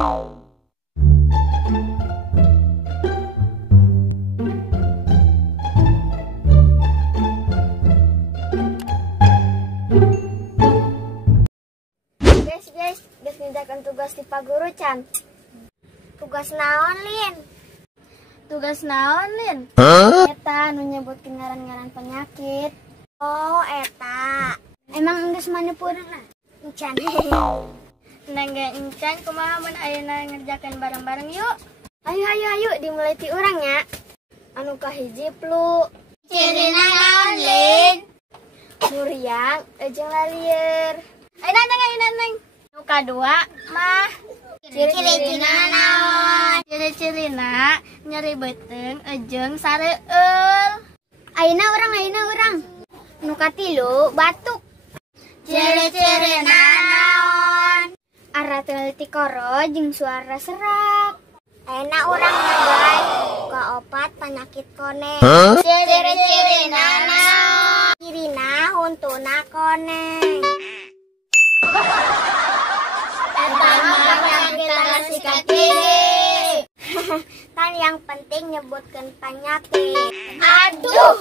Guys, ngerjakan tugas di Pak Guru Can. Tugas naon, Lin? Tugas naon, Lin? Eta nu nyebutkeun ngaran-ngaran penyakit. Oh, eta. Emang geus maneupeurna? Encan. Nangga encan kumaha mun ayeuna ngerjakeun bareng-bareng yuk. Ayo dimulai ti urang nya. Anu kahiji flu. Cirina naon, Lin? Muriang jeung lalieur. Ayeuna neng. Nu kadua mah ciri-cirina naon? Ciri-cirina nyeri beuteung jeung sareueul. Ayeuna urang. Nu katilu batuk. Ciri-cirina naon? Arateul ti koro jeung suara serak. Ayeuna urang guys kaopat penyakit koneng. Ciri-cirina naon? Cirina huntuna koneng. Kan yang penting nyebutkan penyakit. Aduh.